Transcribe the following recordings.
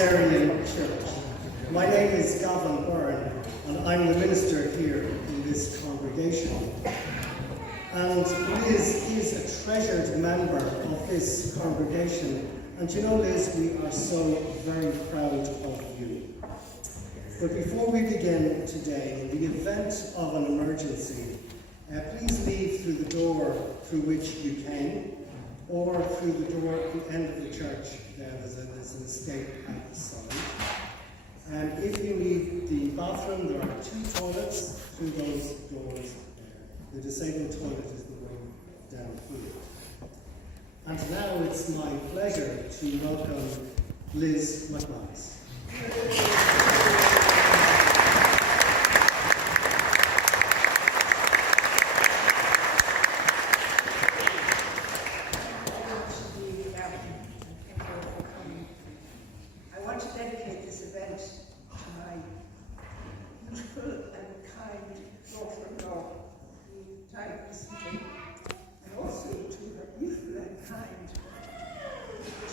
Unitarian Church. My name is Gavin Byrne, and I'm the minister here in this congregation. And Liz is a treasured member of this congregation. And you know, Liz, we are so very proud of you. But before we begin today, in the event of an emergency, please leave through the door through which you came, or through the door at the end of the church. There's an escape at the side. And if you need the bathroom, there are 2 toilets through those doors there. The disabled toilet is the way down here. And now it's my pleasure to welcome Liz McManus.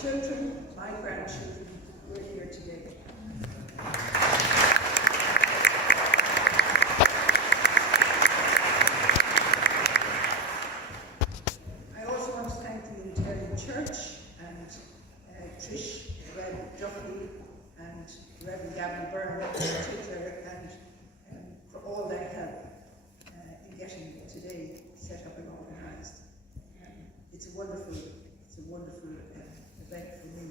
Children, my grandchildren, who are here today. I also want to thank the Unitarian Church and Trish, Reverend Duffy, and Reverend Gavin Byrne in particular, and for all their help in getting today set up and organised. It's a wonderful event for me,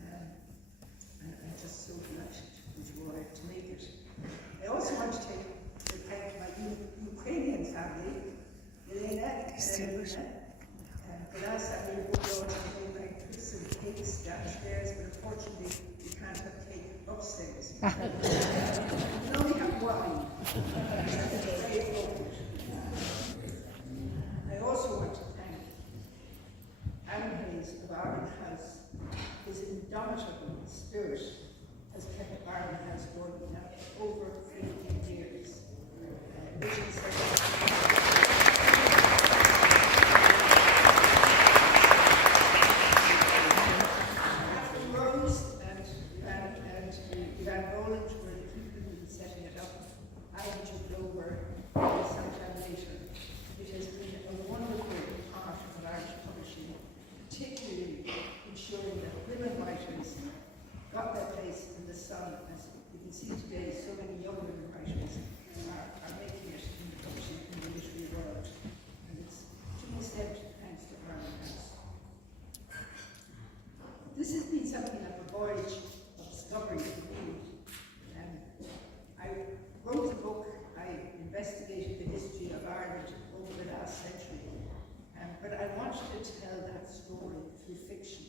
and I'm just so delighted that you wanted to make it. I also want to thank my Ukrainian family, Elena and Elena. The last time we were going to make some cakes downstairs, but unfortunately we can't have cake upstairs. We only have wine. I also want to thank Aaron Hayes of Ireland House. His indomitable spirit has kept Ireland House going now for over 15 years. Which is Catherine Rose and Ivana Bacik were the people who were setting it up. I took over sometime later. It has been a wonderful part of Irish publishing, particularly ensuring that women writers got their place in the sun. As you can see today, so many young women writers are making it in the publishing and the literary world. And it's to an extent thanks to Ireland House. This has been something of a voyage of discovery for me. I wrote a book, I investigated the history of Ireland over the last century. But I wanted to tell that story through fiction.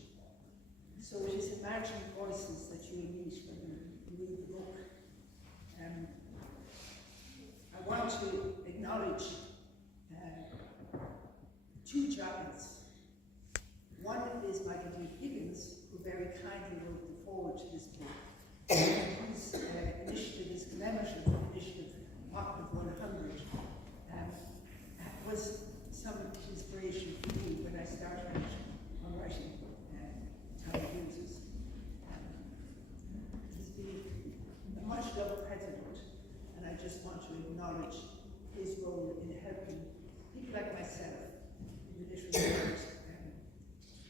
So it is imagined voices that you will meet when you read the book. I want to acknowledge 2 giants. One is Michael D. Higgins, who very kindly wrote the foreword to this book, whose initiative is commemorative initiative, Mock of 100, was some inspiration for me when I started on writing Bruses. He's been a much loved president, and I just want to acknowledge his role in helping people like myself in the literary world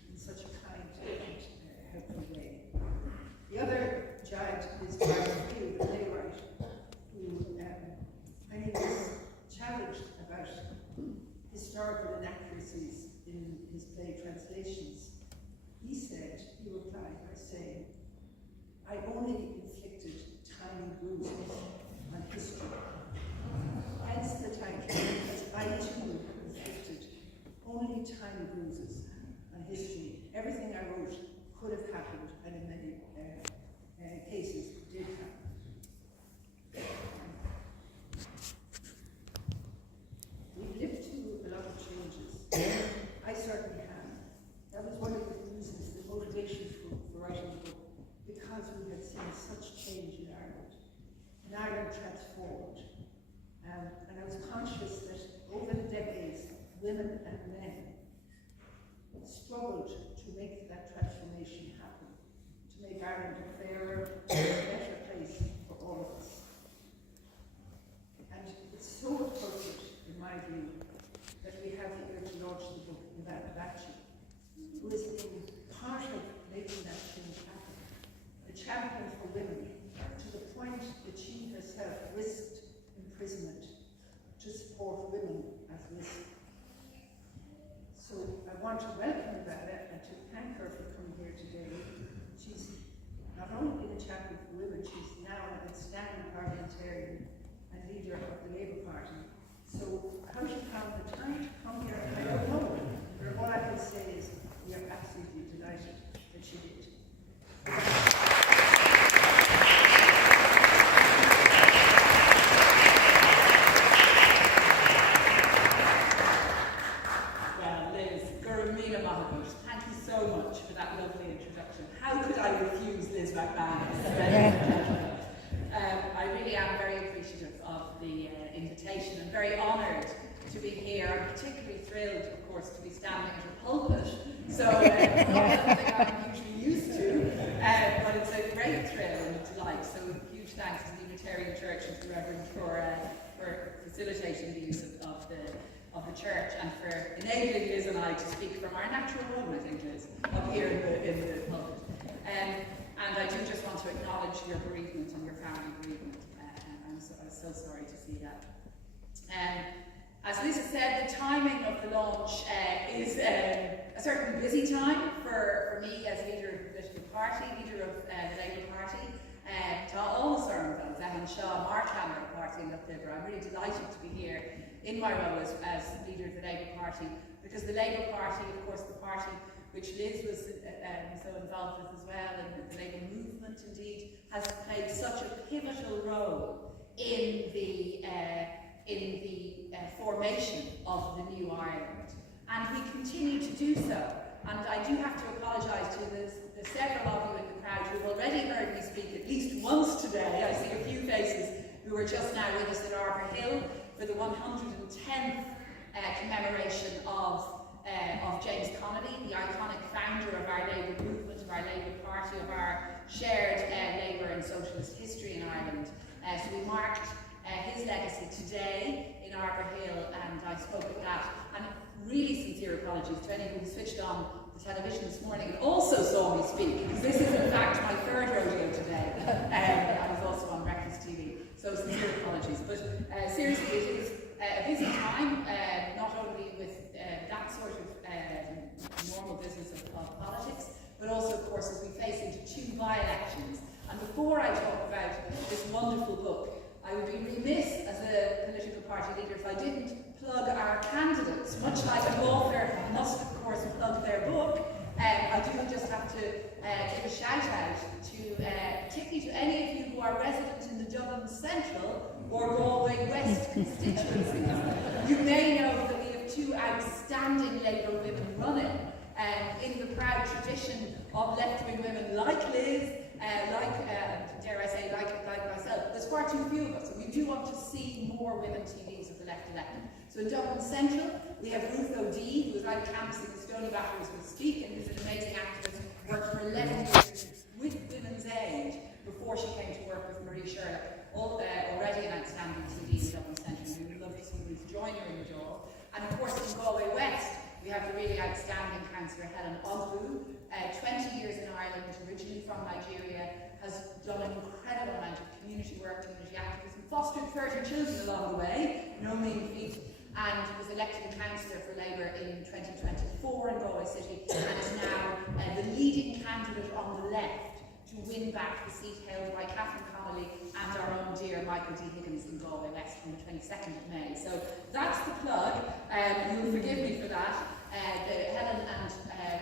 in such a kind and helpful way. The other giant is Byron Field, the playwright, who when he was challenged about historical inaccuracies in his play translations, he replied by saying, I only inflicted tiny bruises on history. Hence the title, because I too inflicted only tiny bruises on history. Everything I wrote could have happened, and in many cases did happen. We've lived through a lot of changes. I certainly have. That was one of the reasons, the motivation for writing the book, because we had seen such change in Ireland. And Ireland transformed. And I was conscious that over the decades, women and men struggled to make that transformation happen, to make Ireland a fair McManus. I really am very appreciative of the invitation and very honoured to be here. I'm particularly thrilled, of course, to be standing at a pulpit. So not something I'm usually used to, but it's a great thrill and a delight. So huge thanks to the Unitarian Church and to the Reverend for facilitating the use of the church and for enabling Liz and I to speak from our natural home, I think, Liz, up here in the pulpit. And I do just want to acknowledge your bereavement and your family bereavement. I'm so sorry to see that. As Lisa said, the timing of the launch is a certain busy time for me as leader of the political party, leader of the Labour Party, all the Sorrenfelds, Evan Shaw, Mark Hammer Party in Loughborough. I'm really delighted to be here in my role as leader of the Labour Party, because the Labour Party, of course, the party which Liz was so involved with as well, and the Labour movement indeed, has played such a pivotal role in the formation of the new Ireland. And we continue to do so. And I do have to apologise to the several of you in the crowd who have already heard me speak at least once today. I see a few faces who were just now with us at Arbour Hill for the 110th commemoration of James Connolly, the iconic founder of our Labour movement, of our Labour Party, of our shared Labour and socialist history in Ireland. So we marked his legacy today in Arbour Hill, and I spoke at that. And really sincere apologies to anyone who switched on the television this morning and also saw me speak, because this is in fact my third rodeo today. I was also on Breakfast TV, so sincere apologies. But seriously, it is a busy time, not only with that sort of normal business of politics, but also, of course, as we face into 2 by-elections. And before I talk about this wonderful book, I would be remiss as a political party leader if I didn't plug our candidates, much like an author must, of course, plug their book. I do just have to give a shout out to, particularly to any of you who are residents in the Dublin Central or Galway West constituencies. You may know that we have 2 outstanding Labour women running, in the proud tradition of left-wing women like Liz, dare I say, like myself. There's far too few of us, so we do want to see more women TDs of the left elected. So in Dublin Central, we have Ruth O'D, who is out canvassing the Stony Batters as we speak, and who's an amazing activist, worked for 11 years with Women's Aid before she came to work with Marie Sherlock, already an outstanding TD in Dublin Central. We would love to see Ruth join her in the door. And of course, in Galway West, we have the really outstanding councillor Helen Ogbu, 20 years in Ireland, originally from Nigeria, has done an incredible amount of community work, community activism, fostered 30 children along the way, no mean feat, and was elected councillor for Labour in 2024 in Galway City, and is now the leading candidate on the left to win back the seat held by Catherine Connolly and our own dear Michael D. Higgins in Galway West on the 22nd of May. So that's the plug. You'll forgive me for that. Helen and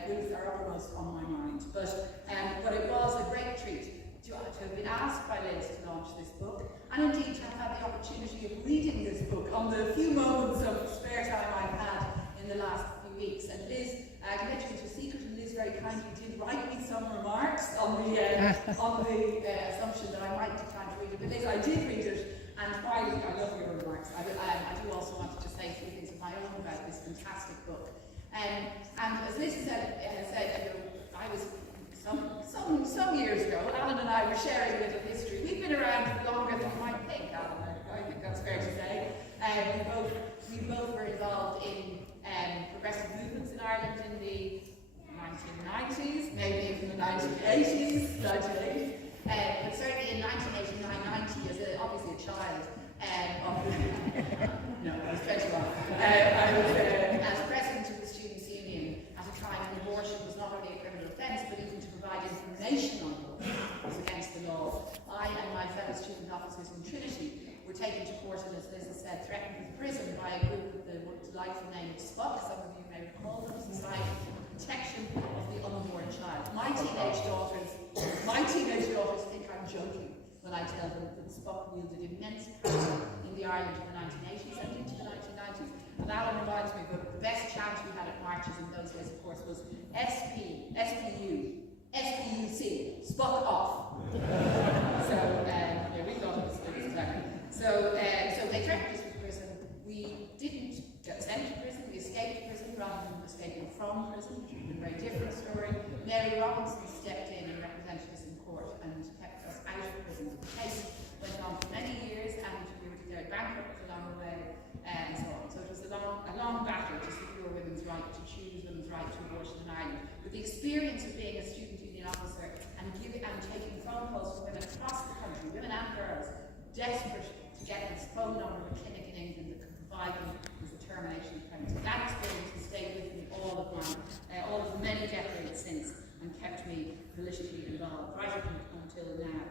Ruth are uppermost on my mind. But it was a great treat to have been asked by Liz to launch this book, and indeed to have had the opportunity of reading this book on the few moments of spare time I've had in the last few weeks. And Liz, I can let you into a secret, and Liz very kindly did write me some remarks on the assumption that I might decline to read it. But Liz, I did read it, and while I love your remarks, I do also want to just say a few things of my own about this fantastic book. And as Liz said, I was some years ago, Alan and I were sharing a bit of history. We've been around longer than you might think, Alan. I think that's fair to say. We both were involved in progressive movements in Ireland in the 1990s, maybe even the 1980s, but certainly in 1989-90, as obviously a child no, I was 21. I was as president of the Students' Union at a time when abortion was not only a criminal offence, but even to provide information on abortion was against the law. I and my fellow student officers in Trinity were taken to court and, as Liz has said, threatened with prison by a group with the delightful name of SPUC. Some of you may recall them, Society for the Protection of the Unborn Child. My teenage daughters think I'm joking when I tell them that SPUC wielded immense power in the Ireland of the 1980s and into the 1990s. And Alan reminds me that the best chant we had at marches in those days, of course, was SP, SPU, SPUC, SPUC off. So we thought it was clever. So they threatened us with prison. We didn't get sent to prison. We escaped prison rather than escaping from prison, which would have been a very different story. Mary Robinson stepped in and represented us in court and kept us out of prison. The case went on for many years, and we were declared bankrupt along the way, and so on. So it was a long battle to secure women's right to choose, women's right to abortion in Ireland. But the experience of being a student union officer and taking phone calls from women across the country, women and girls, desperate to get this phone number of a clinic in England that could provide them with the termination of pregnancy. That experience has stayed with me all of the many decades since, and kept me politically involved right up until now.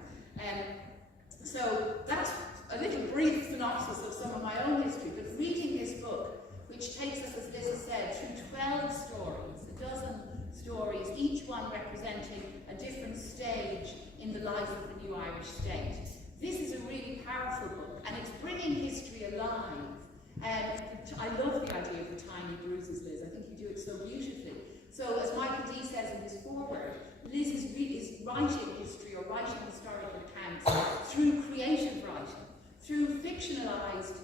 So that's a little brief synopsis of some of my own history, but reading this book, which takes us, as Liz has said, through 12 stories, a dozen stories, each one representing a different stage in the life of the new Irish state. This is a really powerful book, and it's bringing history alive. I love the idea of the tiny bruises, Liz. I think you do it so beautifully. So, as Michael D says in his foreword, Liz is writing history or writing historical accounts through creative writing, through fictionalized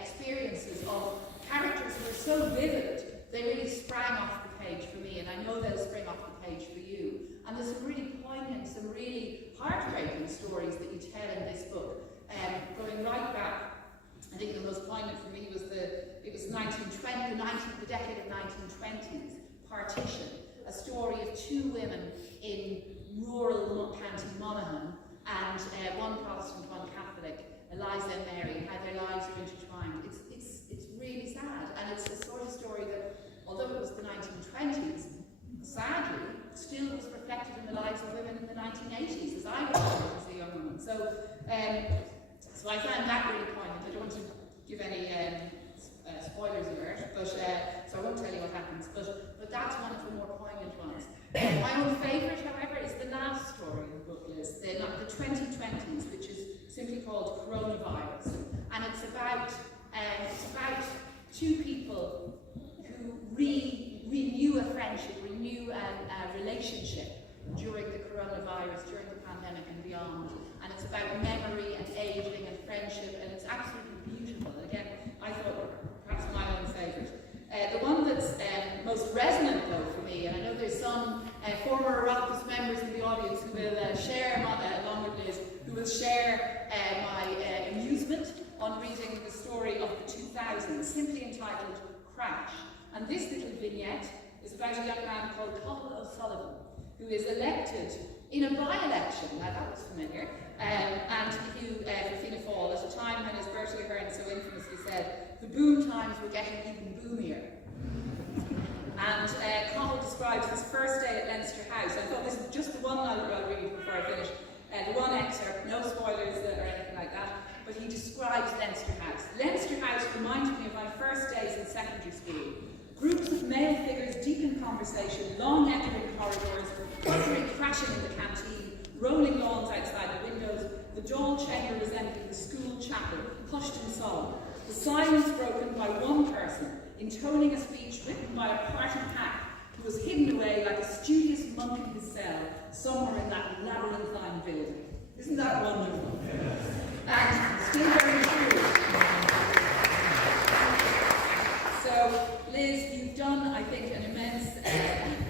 experiences of characters who are so vivid, they really sprang off the page for me, and I know they'll spring off the page for you. And there's some really poignant, some really heartbreaking stories that you tell in this book. Going right back, I think the most poignant for me was the decade of 1920s, partition, a story of two women in rural County Monaghan, and one Protestant, one Catholic, Eliza and Mary, and how their lives are intertwined. It's really sad, and it's a sort of story that, although it was the 1920s, sadly, still was reflected in the lives of women in the 1980s, as I was as a young woman. So I found that really poignant. I don't want to give any spoilers alert, but so I won't tell you what happens. But that's one of the more poignant ones. My own favourite, however, is the last story in the book, Liz, the 2020s, which is simply called Coronavirus, and it's about two people who renew a friendship, renew a relationship during the coronavirus, during the pandemic and beyond. And it's about memory and aging and friendship, and it's absolutely beautiful. Again, I thought perhaps my own favourite. The one that's most resonant, though, for me, and I know there's some former Oireachtas members in the audience who will share, along with Liz, who will share my amusement on reading the story of the 2000s, simply entitled Crash. And this little vignette is about a young man called Cathal O'Sullivan, who is elected in a by-election, now that was familiar, and who, for Fianna Fáil, at a time when, as Bertie Ahern so infamously said, the boom times were getting even boomier. And Cathal describes his first day at Leinster House. I thought this is just the one I'll read before I finish. The one excerpt, no spoilers or anything like that, but he describes Leinster House. Leinster House reminded me of my first days in secondary school. Groups of male figures deep in conversation, long echoing corridors, pottery crashing in the canteen, rolling lawns outside the windows, the dull chamber resembling the school chapel, hushed in song. The silence broken by one person, intoning a speech written by a party hack who was hidden away like a studious monk in his cell, somewhere in that labyrinthine building. Isn't that wonderful? And still very true. So, Liz, you've done, I think, an immense,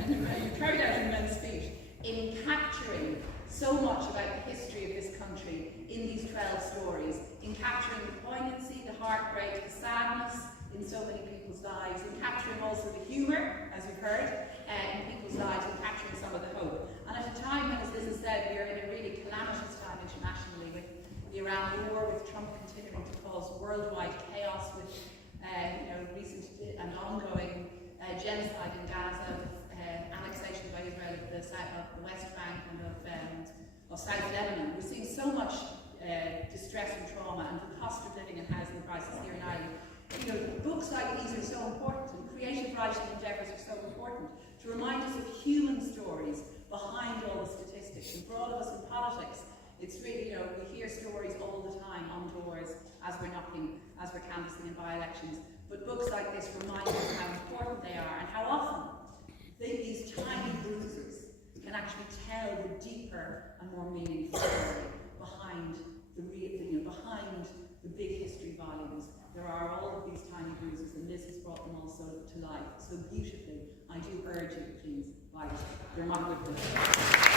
you've carried out an immense feat in capturing so much about the history of this country in these 12 stories, in capturing the poignancy, the heartbreak, the sadness in so many people's lives, in capturing also the humour, as we've heard, in people's lives, and capturing some of the hope. And at a time when, as Liz has said, we are in a really calamitous time internationally with the Iran war, with Trump continuing to cause worldwide chaos, with recent and ongoing genocide in Gaza, with annexation by Israel of the West Bank and of South Lebanon. We're seeing so much distress and trauma, and the cost of living and housing crisis here in Ireland. Books like these are so important, and creative writing endeavours are so important to remind us of human stories behind all the statistics. And for all of us in politics, it's really, we hear stories all the time on doors as we're knocking, as we're canvassing in by-elections. But books like this remind us how important they are and how often these tiny bruises can actually tell the deeper and more meaningful story behind the behind the big history volumes. There are all of these tiny bruises, and Liz has brought them also to life so beautifully. I do urge you, please, write. They're not with them.